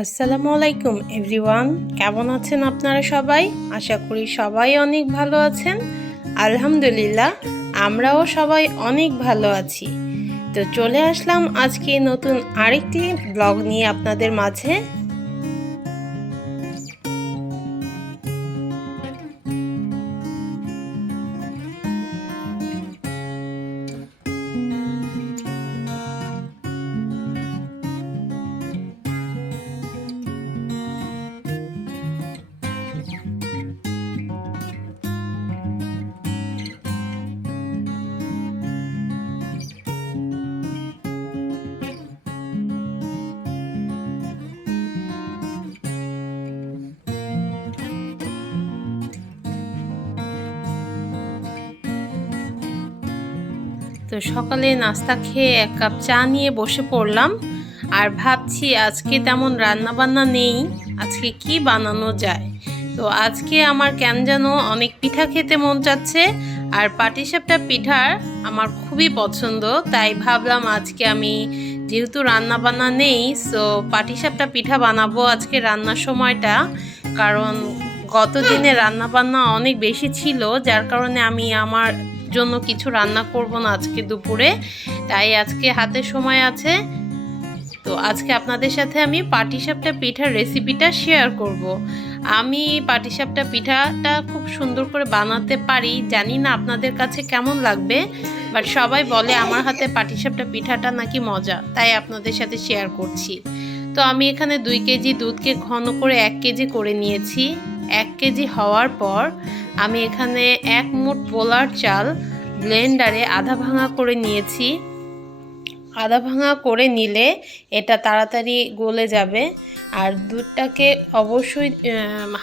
আসসালামু আলাইকুম এভরিওয়ান, কেমন আছেন আপনারা সবাই? আশা করি সবাই অনেক ভালো আছেন। আলহামদুলিল্লাহ, আমরাও সবাই অনেক ভালো আছি। তো চলে আসলাম আজকে নতুন আরেকটি ব্লগ নিয়ে আপনাদের মাঝে। তো সকালে নাস্তা খেয়ে এক কাপ চা নিয়ে বসে পড়লাম আর ভাবছি আজকে তেমন রান্না বান্না নেই, আজকে কি বানানো যায়। তো আজকে আমার কেন যেন অনেক পিঠা খেতে মন চাচ্ছে, আর পাটিসাপটা পিঠা আমার খুবই পছন্দ। তাই ভাবলাম আজকে আমি যেহেতু রান্না বান্না নেই, সো পাটিসাপটা পিঠা বানাবো আজকে রান্নার সময়টা। কারণ গত দিনে রান্না বান্না অনেক বেশি ছিল, যার কারণে আমি আমার জন্য কিছু রান্না করব না আজকে দুপুরে। তাই আজকে হাতে সময় আছে, তো আজকে আপনাদের সাথে আমি পাটিসাপটা পিঠার রেসিপিটা শেয়ার করব। আমি পাটিসাপটা পিঠাটা খুব সুন্দর করে বানাতে পারি, জানি না আপনাদের কাছে কেমন লাগবে, বাট সবাই বলে আমার হাতে পাটিসাপটা পিঠাটা নাকি মজা, তাই আপনাদের সাথে শেয়ার করছি। তো আমি এখানে 2 কেজি দুধকে ঘন করে 1 কেজি করে নিয়েছি। 1 কেজি হওয়ার পর আমি এখানে 1 মুঠ পোলার চাল ব্লেন্ডারে আধা ভাঙা করে নিয়েছি। আধা ভাঙা করে নিলে এটা তাড়াতাড়ি গলে যাবে। আর দুধটাকে অবশ্যই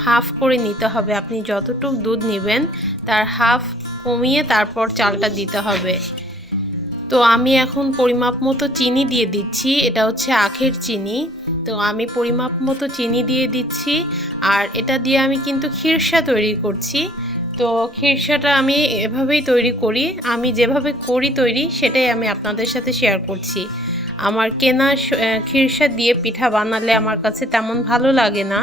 হাফ করে নিতে হবে। আপনি যতটুকু দুধ নেবেন তার হাফ কমিয়ে তারপর চালটা দিতে হবে। তো আমি এখন পরিমাপ মতো চিনি দিয়ে দিচ্ছি, এটা হচ্ছে আখের চিনি। তো আমি পরিমাপ মতো চিনি দিয়ে দিচ্ছি, আর এটা দিয়ে আমি কিন্তু খিরসা তৈরি করছি। তো খিরসাটা আমি এভাবেই তৈরি করি, আমি যেভাবে করি তৈরি সেটাই আমি আপনাদের সাথে শেয়ার করছি। আমার কেনা খিরসা দিয়ে পিঠা বানালে আমার কাছে তেমন ভালো লাগে না,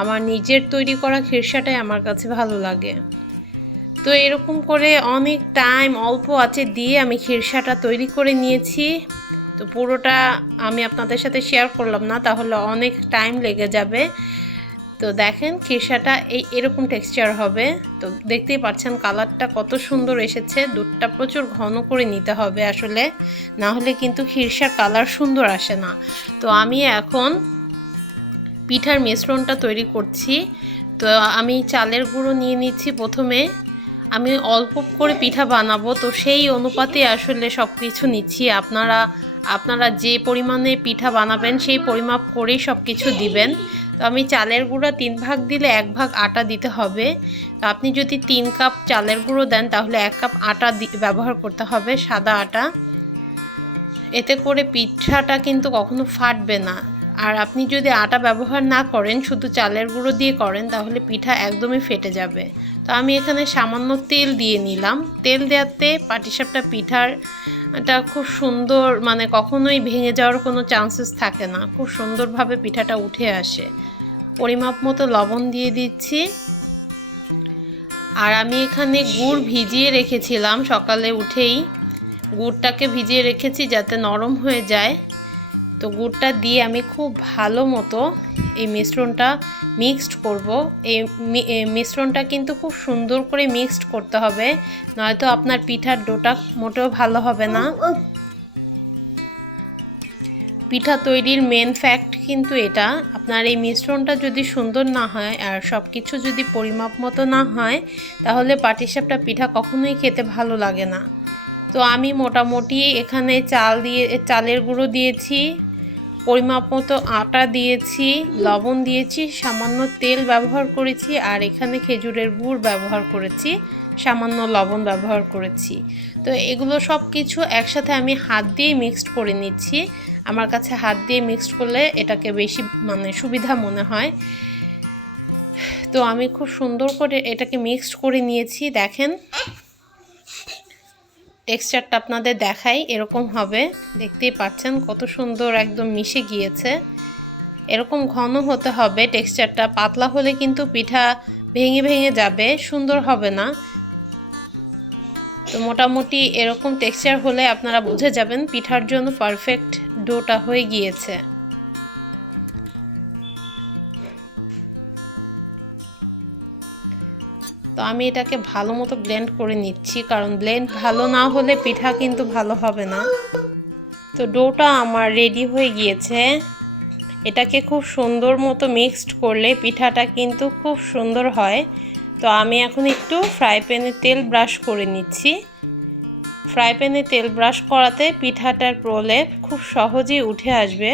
আমার নিজের তৈরি করা খিরসাটাই আমার কাছে ভালো লাগে। তো এরকম করে অনেক টাইম অল্প আঁচে দিয়ে আমি খিরসাটা তৈরি করে নিয়েছি। তো পুরোটা আমি আপনাদের সাথে শেয়ার করলাম না, তাহলে অনেক টাইম লেগে যাবে। তো দেখেন খিরসাটা এরকম টেক্সচার হবে। তো দেখতেই পাচ্ছেন কালারটা কত সুন্দর এসেছে। দুধটা প্রচুর ঘন করে নিতে হবে আসলে, না হলে কিন্তু খিরসার কালার সুন্দর আসে না। তো আমি এখন পিঠার মিশ্রণটা তৈরি করছি। তো আমি চালের গুঁড়ো নিয়ে নিচ্ছি প্রথমে। আমি অল্প করে পিঠা বানাবো, তো সেই অনুপাতে আসলে সব কিছু নিচ্ছি। আপনারা যে পরিমাণে পিঠা বানাবেন সেই পরিমাপ করেই সব কিছু দিবেন। তো আমি চালের গুঁড়ো 3 ভাগ দিলে 1 ভাগ আটা দিতে হবে। তো আপনি যদি 3 কাপ চালের গুঁড়ো দেন তাহলে 1 কাপ আটা ব্যবহার করতে হবে, সাদা আটা। এতে করে পিঠাটা কিন্তু কখনো ফাটবে না। আর আপনি যদি আটা ব্যবহার না করেন, শুধু চালের গুঁড়ো দিয়ে করেন, তাহলে পিঠা একদমই ফেটে যাবে। তো আমি এখানে সামান্য তেল দিয়ে নিলাম। তেল দেওয়াতে পাটিসাপটা পিঠাটা খুব সুন্দর, মানে কখনোই ভেঙে যাওয়ার কোনো চান্সেস থাকে না, খুব সুন্দরভাবে পিঠাটা উঠে আসে। পরিমাপ মতো লবণ দিয়ে দিচ্ছি। আর আমি এখানে গুড় ভিজিয়ে রেখেছিলাম, সকালে উঠেই গুড়টাকে ভিজিয়ে রেখেছি যাতে নরম হয়ে যায়। তো গুড়টা দিয়ে আমি খুব ভালো মতো এই মিশ্রণটা মিক্সড করব। এই মিশ্রণটা কিন্তু খুব সুন্দর করে মিক্সড করতে হবে, নয়তো আপনার পিঠার ডোটা মোটেও ভালো হবে না। পিঠা তৈরির মেন ফ্যাক্ট কিন্তু এটা। আপনার এই মিশ্রণটা যদি সুন্দর না হয় আর সব কিছু যদি পরিমাপ মতো না হয়, তাহলে পাটিসাপটা পিঠা কখনোই খেতে ভালো লাগে না। তো আমি মোটামুটি এখানে চালের গুঁড়ো দিয়েছি, পরিমাপ মতো আটা দিয়েছি, লবণ দিয়েছি, সামান্য তেল ব্যবহার করেছি, আর এখানে খেজুরের গুড় ব্যবহার করেছি, সামান্য লবণ ব্যবহার করেছি। তো এগুলো সব কিছু একসাথে আমি হাত দিয়ে মিক্সড করে নিচ্ছি। আমার কাছে হাত দিয়ে মিক্সড করলে এটাকে বেশি সুবিধা মনে হয়। তো আমি খুব সুন্দর করে এটাকে মিক্সড করে নিয়েছি। দেখেন টেক্সচারটা আপনাদের দেখাই, এরকম হবে। দেখতেই পাচ্ছেন কত সুন্দর একদম মিশে গিয়েছে। এরকম ঘন হতে হবে টেক্সচারটা। পাতলা হলে কিন্তু পিঠা ভেঙে ভেঙে যাবে, সুন্দর হবে না। তো মোটামুটি এরকম টেক্সচার হলে আপনারা বুঝে যাবেন পিঠার জন্য পারফেক্ট ডোটা হয়ে গিয়েছে। তো আমি এটাকে ভালো মতো ব্লেন্ড করে নিচ্ছি, কারণ ব্লেন্ড ভালো না হলে পিঠা কিন্তু ভালো হবে না। তো ডোটা আমার রেডি হয়ে গিয়েছে। এটাকে খুব সুন্দর মতো মিক্সড করলে পিঠাটা কিন্তু খুব সুন্দর হয়। তো আমি এখন একটু ফ্রাই প্যানে তেল ব্রাশ করে নিচ্ছি। ফ্রাই প্যানে তেল ব্রাশ করাতে পিঠাটার প্রলেপ খুব সহজেই উঠে আসবে।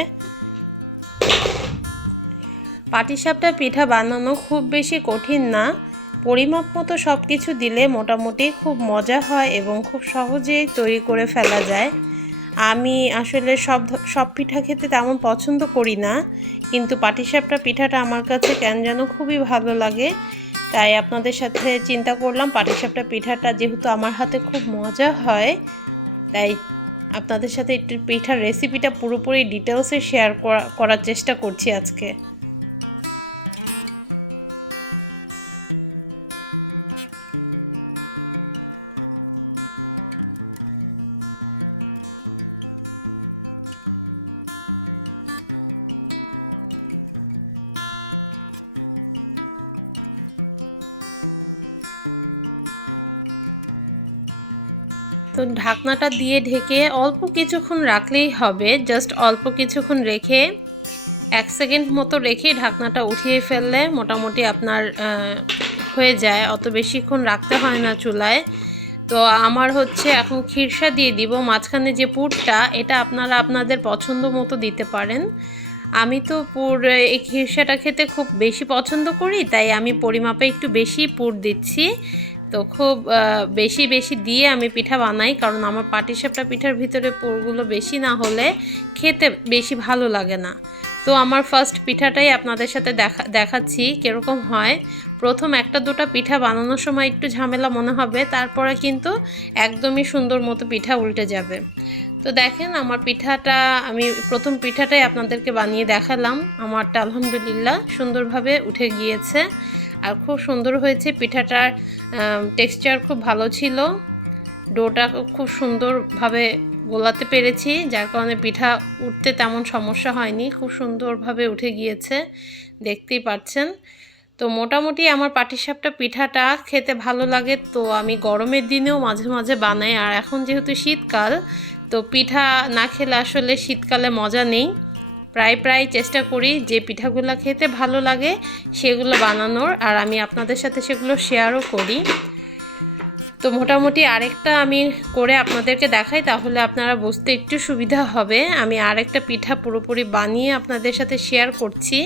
পাটিসাপটা পিঠা বানানো খুব বেশি কঠিন না, পরিমাপ মতো সব কিছু দিলে মোটামুটি খুব মজা হয় এবং খুব সহজেই তৈরি করে ফেলা যায়। আমি আসলে সব পিঠা খেতে তেমন পছন্দ করি না, কিন্তু পাটিসাপটা পিঠাটা আমার কাছে কেন যেন খুবই ভালো লাগে। তাই আপনাদের সাথে চিন্তা করলাম পাটিসাপটা পিঠাটা যেহেতু আমার হাতে খুব মজা হয়, তাই আপনাদের সাথে একটু পিঠার রেসিপিটা পুরোপুরি ডিটেলসে শেয়ার করার চেষ্টা করছি আজকে। তো ঢাকনাটা দিয়ে ঢেকে অল্প কিছুক্ষণ রাখলেই হবে। জাস্ট অল্প কিছুক্ষণ রেখে 1 সেকেন্ড মতো রেখে ঢাকনাটা উঠিয়ে ফেললে মোটামুটি আপনার হয়ে যায়। অত বেশিক্ষণ রাখতে হয় না চুলায়। তো আমার হচ্ছে এখন খিরসা দিয়ে দিব। মাঝখানে যে পুরটা, এটা আপনারা আপনাদের পছন্দ মতো দিতে পারেন। আমি তো এই খিরসাটা খেতে খুব বেশি পছন্দ করি, তাই আমি পরিমাপে একটু বেশি পুর দিচ্ছি। তো খুব বেশি বেশি দিয়ে আমি পিঠা বানাই, কারণ আমার পাটিসাপটা পিঠার ভিতরে পুরগুলো বেশি না হলে খেতে বেশি ভালো লাগে না। তো আমার ফার্স্ট পিঠাটাই আপনাদের সাথে দেখাচ্ছি কীরকম হয়। প্রথম 1-2টা পিঠা বানানোর সময় একটু ঝামেলা মনে হবে, তারপরে কিন্তু একদমই সুন্দর মতো পিঠা উল্টে যাবে। তো দেখেন আমার পিঠাটা, আমি প্রথম পিঠাটাই আপনাদেরকে বানিয়ে দেখালাম। আমারটা আলহামদুলিল্লাহ সুন্দরভাবে উঠে গিয়েছে আর খুব সুন্দর হয়েছে। পিঠাটার টেক্সচার খুব ভালো ছিল, ডোটা খুব সুন্দরভাবে গোলাতে পেরেছি, যার কারণে পিঠা উঠতে তেমন সমস্যা হয়নি, খুব সুন্দরভাবে উঠে গিয়েছে, দেখতেই পাচ্ছেন। তো মোটামুটি আমার পাটিসাপটা পিঠাটা খেতে ভালো লাগে। তো আমি গরমের দিনেও মাঝে মাঝে বানাই, আর এখন যেহেতু শীতকাল, তো পিঠা না খেলে আসলে শীতকালে মজা নেই। প্রায় চেষ্টা করি যে পিঠাগুলো খেতে ভালো লাগে সেগুলো বানানোর, আর আমি আপনাদের সাথে সেগুলো শেয়ারও করি। তো মোটামুটি আরেকটা আমি করে আপনাদেরকে দেখাই, তাহলে আপনারা বুঝতে একটু সুবিধা হবে। আমি আরেকটা পিঠা পুরোপুরি বানিয়ে আপনাদের সাথে শেয়ার করছি।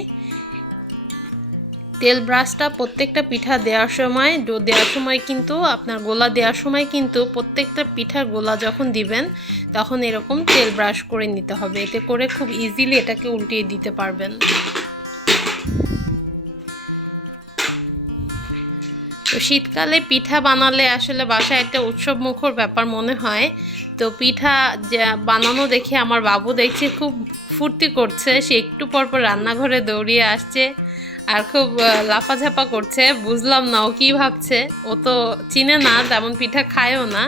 তেল ব্রাশটা প্রত্যেকটা পিঠা দেওয়ার সময়, ডো দেওয়ার সময় কিন্তু আপনার গোলা দেওয়ার সময় কিন্তু প্রত্যেকটা পিঠার গোলা যখন দিবেন তখন এরকম তেল ব্রাশ করে নিতে হবে, এতে করে খুব ইজিলি এটাকে উল্টিয়ে দিতে পারবেন। তো শীতকালে পিঠা বানালে আসলে বাসায় একটা উৎসব মুখর ব্যাপার মনে হয়। তো পিঠা বানানো দেখে আমার বাবু দেখছে খুব ফুর্তি করছে, সে একটু পর রান্নাঘরে দৌড়িয়ে আসছে আর খুব লাফাঝাপা করছে। বুঝলাম না ও কী ভাবছে, ও তো চিনে না, তেমন পিঠা খায়ও না।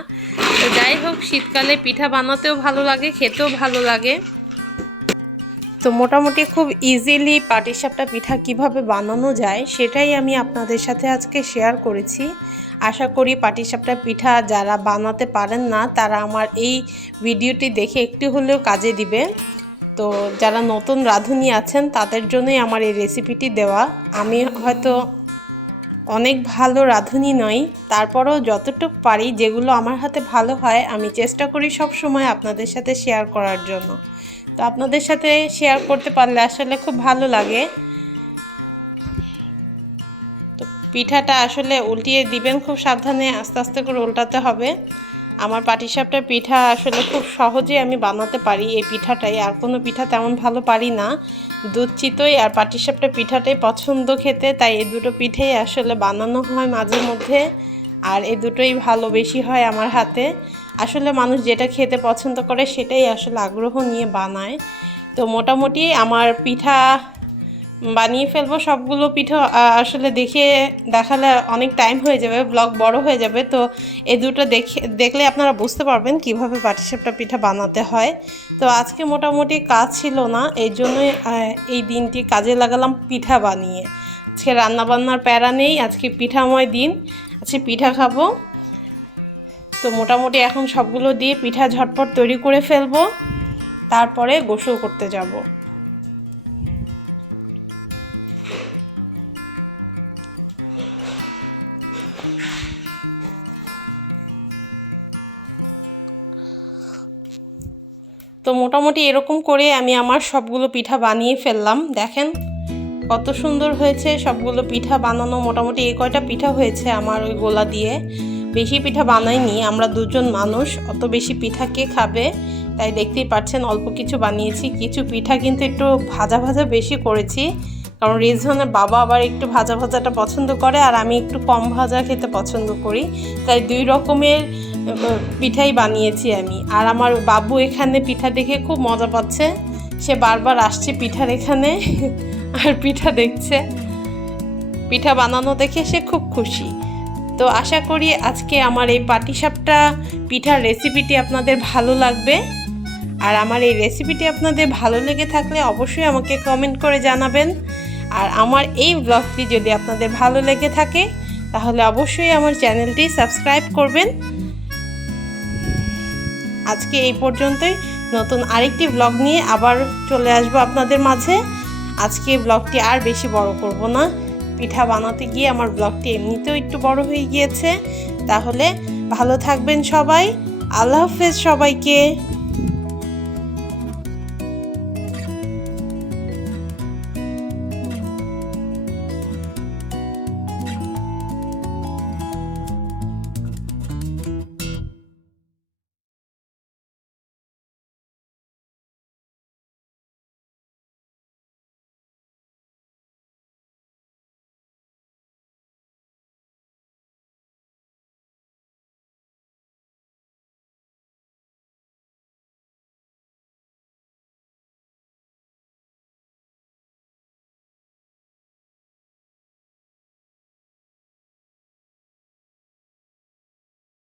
তো যাই হোক, শীতকালে পিঠা বানাতেও ভালো লাগে, খেতেও ভালো লাগে। তো মোটামুটি খুব ইজিলি পাটিসাপটা পিঠা কিভাবে বানানো যায় সেটাই আমি আপনাদের সাথে আজকে শেয়ার করেছি। আশা করি পাটিসাপটা পিঠা যারা বানাতে পারেন না তারা আমার এই ভিডিওটি দেখে একটু হলেও কাজে দিবে। তো যারা নতুন রাঁধুনি আছেন তাদের জন্যই আমার এই রেসিপিটি দেওয়া। আমি হয়তো অনেক ভালো রাঁধুনি নই, তারপরেও যতটুকু পারি, যেগুলো আমার হাতে ভালো হয় আমি চেষ্টা করি সব সময় আপনাদের সাথে শেয়ার করার জন্য। তো আপনাদের সাথে শেয়ার করতে পারলে আসলে খুব ভালো লাগে। তো পিঠাটা আসলে উল্টিয়ে দিবেন খুব সাবধানে, আস্তে আস্তে করে উল্টাতে হবে। আমার পাটিসাপটা পিঠা আসলে খুব সহজে আমি বানাতে পারি এই পিঠাটাই, আর কোনো পিঠা তেমন ভালো পারি না। দুধ চিতই আর পাটিসাপটা পিঠাটাই পছন্দ খেতে, তাই এই দুটো পিঠেই আসলে বানানো হয় মাঝে মধ্যে, আর এই দুটোই ভালো বেশি হয় আমার হাতে। আসলে মানুষ যেটা খেতে পছন্দ করে সেটাই আসলে আগ্রহ নিয়ে বানায়। তো মোটামুটি আমার পিঠা বানিয়ে ফেলবো সবগুলো পিঠা। আসলে দেখালে অনেক টাইম হয়ে যাবে, ব্লগ বড় হয়ে যাবে। তো এই দুটো দেখলে আপনারা বুঝতে পারবেন কিভাবে পাটিসাপটা পিঠা বানাতে হয়। তো আজকে মোটামুটি কাজ ছিল না, এই জন্যই এই দিনটি কাজে লাগালাম পিঠা বানিয়ে। আজকে রান্নাবান্নার প্যারা নেই, আজকে পিঠাময় দিন, আজকে পিঠা খাবো। তো মোটামুটি এখন সবগুলো দিয়ে পিঠা ঝটপট তৈরি করে ফেলবো, তারপরে গোসল করতে যাব। তো মোটামুটি এরকম করে আমি আমার সবগুলো পিঠা বানিয়ে ফেললাম। দেখেন কত সুন্দর হয়েছে সবগুলো পিঠা বানানো। মোটামুটি এই কয়টা পিঠা হয়েছে আমার ওই গোলা দিয়ে, বেশি পিঠা বানাইনি। আমরা দুজন মানুষ, অত বেশি পিঠা কে খাবে, তাই দেখতেই পাচ্ছেন অল্প কিছু বানিয়েছি। কিছু পিঠা কিন্তু একটু ভাজা ভাজা বেশি করেছি, কারণ রিজওয়ানের বাবা আবার একটু ভাজা ভাজাটা পছন্দ করে, আর আমি একটু কম ভাজা খেতে পছন্দ করি, তাই 2 রকমের পিঠাই বানিয়েছি আমি। আর আমার বাবু এখানে পিঠা দেখে খুব মজা পাচ্ছে, সে বারবার আসছে পিঠার এখানে আর পিঠা দেখছে, পিঠা বানানো দেখে সে খুব খুশি। তো আশা করি আজকে আমার এই পাটিসাপটা পিঠার রেসিপিটি আপনাদের ভালো লাগবে। আর আমার এই রেসিপিটি আপনাদের ভালো লেগে থাকলে অবশ্যই আমাকে কমেন্ট করে জানাবেন। আর আমার এই ব্লগটি যদি আপনাদের ভালো লেগে থাকে তাহলে অবশ্যই আমার চ্যানেলটি সাবস্ক্রাইব করবেন। আজকে এই পর্যন্তই, নতুন আরেকটি ব্লগ নিয়ে আবার চলে আসবো আপনাদের মাঝে। আজকে ব্লগটি আর বেশি বড় করব না, পিঠা বানাতে গিয়ে আমার ব্লগটি এমনিতেও একটু বড় হয়ে গিয়েছে। তাহলে ভালো থাকবেন সবাই, আল্লাহ হাফেজ সবাইকে।